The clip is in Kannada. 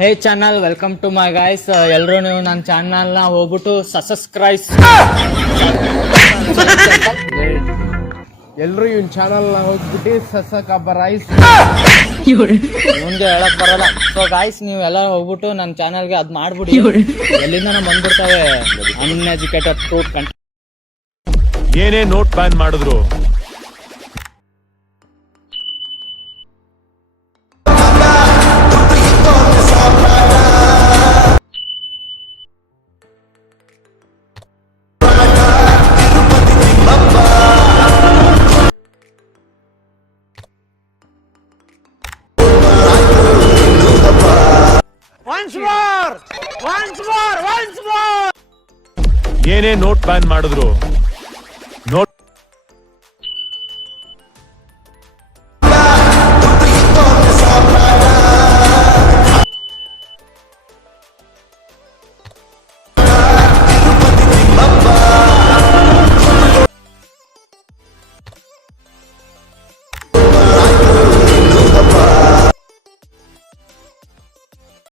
Hey channel, welcome to my guys. ಎಲ್ಲರೂ ನೀವು ನನ್ನ ಚಾನಲ್ನ ಹೋಗ್ಬಿಟ್ಟು ಸಬ್ಸ್ಕ್ರೈಬ್. ಎಲ್ಲರೂ ಇವನ್ ಚಾನಲ್ನ ಹೋಗ್ಬಿಟ್ಟು ಸಬ್ಸ್ಕ್ರೈಬ್. ಮುಂದೆ ಹೇಳಕ್ ಬರಲ್ಲ. ಸೊ ಗೈಸ್, ನೀವು ಎಲ್ಲ ಹೋಗ್ಬಿಟ್ಟು ನನ್ನ ಚಾನಲ್ಗೆ ಅದು ಮಾಡ್ಬಿಡಿ. ಎಲ್ಲಿಂದ ಬಂದ್ಬಿಡ್ತವೆ ಅನ್ಎಜುಕೇಟೆಡ್ ಫ್ರೂಟ್ ಕಂಟೆಂಟ್. ಏನೇ ನೋಟ್ ಬ್ಯಾನ್ ಮಾಡಿದ್ರು ಏನೇ ನೋಟ್ ಬ್ಯಾನ್ ಮಾಡಿದ್ರು